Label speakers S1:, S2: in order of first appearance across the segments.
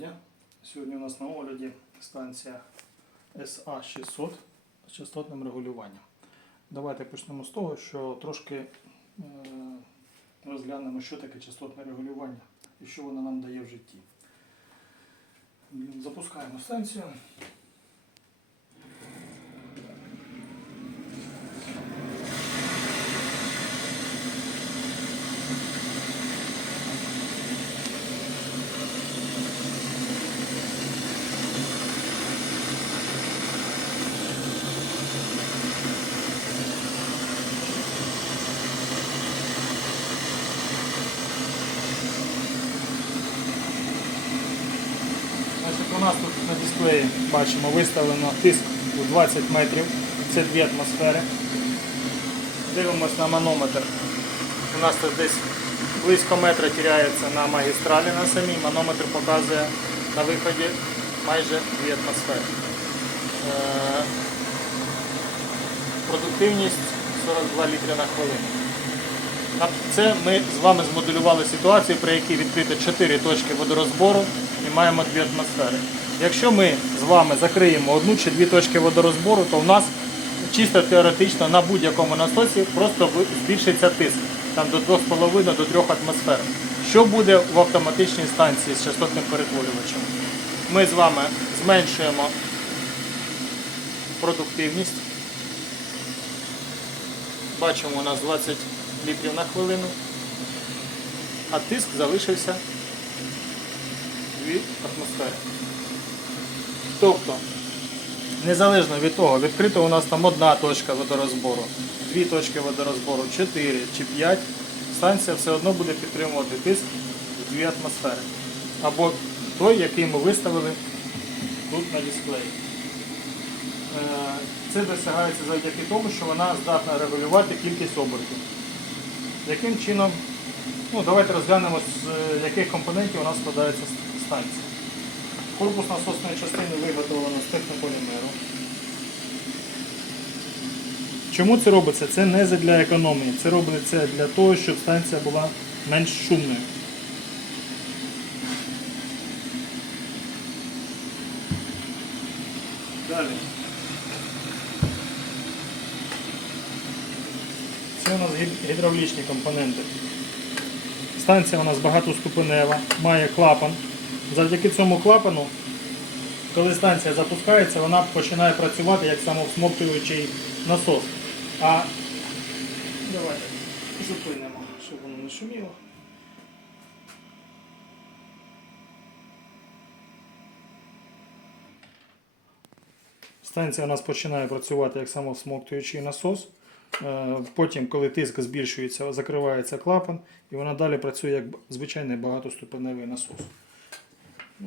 S1: дня. Сьогодні у нас на огляді станція SA600 з частотним регулюванням. Давайте почнемо з того, що трошки е, розглянемо, що таке частотне регулювання і що воно нам дає в житті. Запускаємо станцію. У нас тут на дисплеї бачимо виставлено тиск у 20 метрів. Це дві атмосфери. Дивимось на манометр. У нас тут десь близько метра тіряється на магістралі на самій. Манометр показує на виході майже 2 атмосфери. Е, Продуктивність 42 літри на хвилину. Це ми з вами змоделювали ситуацію, при якій відкрито 4 точки водорозбору і маємо 2 атмосфери. Якщо ми з вами закриємо одну чи дві точки водорозбору, то в нас чисто теоретично на будь-якому насосі просто збільшиться тиск там до 2,5 до 3 атмосфер. Що буде в автоматичній станції з частотним перетворювачем? Ми з вами зменшуємо продуктивність. Бачимо, у нас 20 літрів на хвилину, а тиск залишився 2 атмосфери. Тобто, незалежно від того, відкрита у нас там одна точка водорозбору, дві точки водорозбору, 4 чи 5, станція все одно буде підтримувати тиск в 2 атмосфери. Або той, який ми виставили тут на дисплеї. Е, Це досягається завдяки тому, що вона здатна регулювати кількість обертів. Яким чином, ну давайте розглянемо, з е, яких компонентів у нас складається ст- станція. Корпус насосної частини виготовлено з технополімеру. Чому це робиться? Це не для економії, це робиться для того, щоб станція була менш шумною. Далі. Це у нас гідравлічні компоненти. Станція у нас багатоступенева, має клапан. Завдяки цьому клапану, коли станція запускається, вона починає працювати як самовсмоктуючий насос. А давайте зупинимо, щоб воно не шуміло. Станція у нас починає працювати як самовсмоктуючий насос. Е, Потім, коли тиск збільшується, закривається клапан і вона далі працює як звичайний багатоступеневий насос.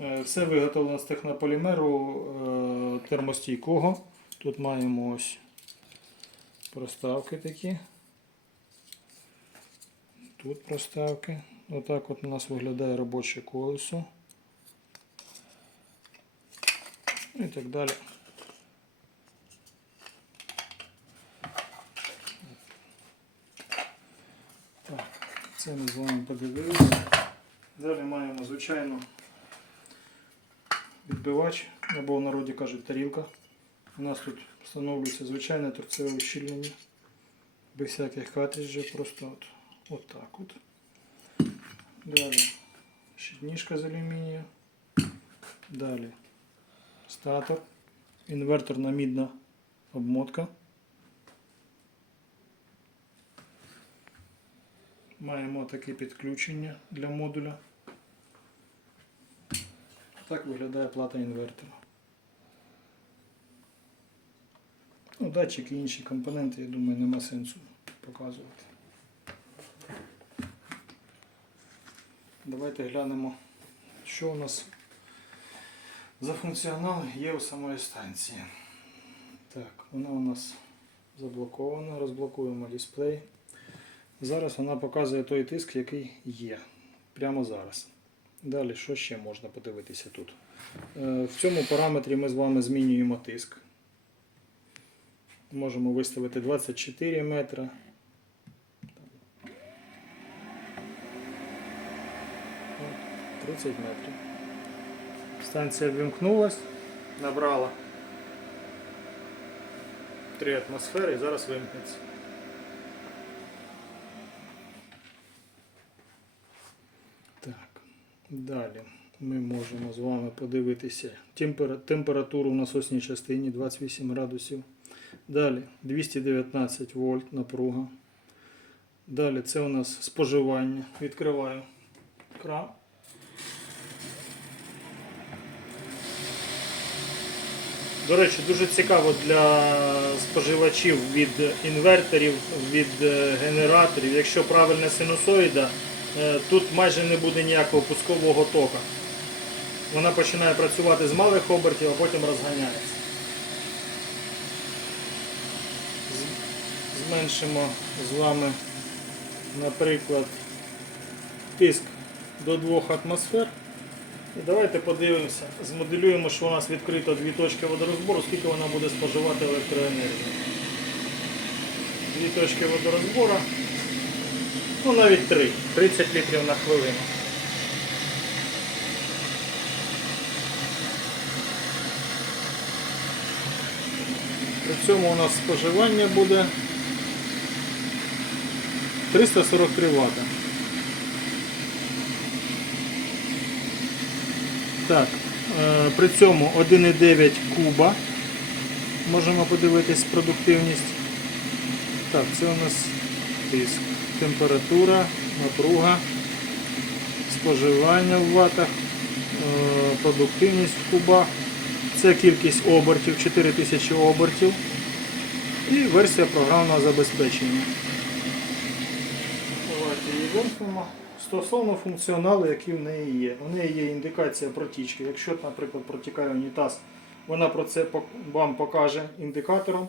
S1: Е, Все виготовлено з технополімеру е, термостійкого. Тут маємо ось проставки такі. Тут проставки. Отак от у нас виглядає робоче колесо. І так далі. Так, це ми з вами подивилися. Далі маємо звичайно відбивач, або в народі кажуть тарілка. У нас тут встановлюється звичайне торцеве ущільнення, без всяких картриджів, просто от, от так от. Далі щитніжка з алюмінію. Далі статор, інверторна мідна обмотка. Маємо таке підключення для модуля. Так виглядає плата інвертора. Ну, датчики і інші компоненти, я думаю, нема сенсу показувати. Давайте глянемо, що у нас за функціонал є у самої станції. Так, вона у нас заблокована, розблокуємо дисплей. Зараз вона показує той тиск, який є. Прямо зараз. Далі, що ще можна подивитися тут? Е, В цьому параметрі ми з вами змінюємо тиск. Можемо виставити 24 метра. От, 30 метрів. Станція вимкнулась, набрала 3 атмосфери і зараз вимкнеться. Далі ми можемо з вами подивитися температуру в насосній частині 28 градусів. Далі 219 вольт напруга. Далі це у нас споживання. Відкриваю кран. До речі, дуже цікаво для споживачів від інверторів, від е, генераторів. Якщо правильна синусоїда, тут майже не буде ніякого пускового тока. Вона починає працювати з малих обертів, а потім розганяється. Зменшимо з вами, наприклад, тиск до 2 атмосфер. І давайте подивимося, змоделюємо, що у нас відкрито дві точки водорозбору, скільки вона буде споживати електроенергії. Дві точки водорозбору, ну навіть три, 30 літрів на хвилину. При цьому у нас споживання буде 343 Вт. Так, е, при цьому 1,9 куба. Можемо подивитись продуктивність. Так, це у нас тиск, температура, напруга, споживання в ватах, е, продуктивність в кубах. Це кількість обертів, 4000 обертів. І версія програмного забезпечення. Давайте її вимкнемо. Стосовно функціоналу, який в неї є. У неї є індикація протічки. Якщо, наприклад, протікає унітаз, вона про це вам покаже індикатором,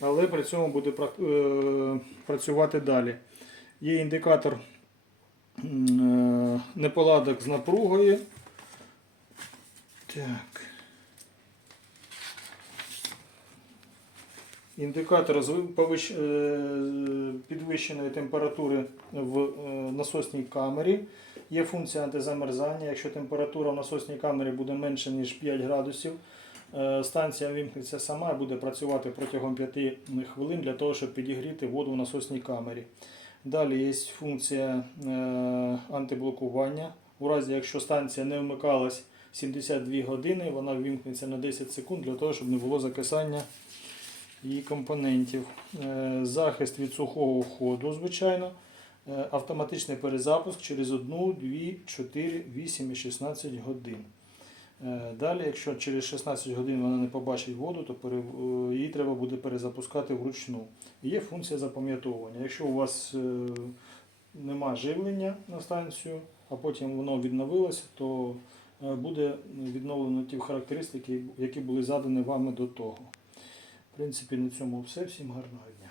S1: але при цьому буде е, працювати далі. Є індикатор е, неполадок з напругою. Так. Індикатор е, підвищеної температури в е, насосній камері. Є функція антизамерзання. Якщо температура в насосній камері буде менше, ніж 5 градусів, станція вимкнеться сама і буде працювати протягом 5 хвилин для того, щоб підігріти воду в насосній камері. Далі є функція е, антиблокування. У разі, якщо станція не вмикалась 72 години, вона вимкнеться на 10 секунд для того, щоб не було закисання її компонентів. Е, Захист від сухого ходу, звичайно. Е, Автоматичний перезапуск через 1, 2, 4, 8 і 16 годин. Е, Далі, якщо через 16 годин вона не побачить воду, то е, її треба буде перезапускати вручну. Є функція запам'ятовування. Якщо у вас е, нема живлення на станцію, а потім воно відновилося, то буде відновлено ті характеристики, які були задані вами до того. В принципі, на цьому все. Всім гарного дня.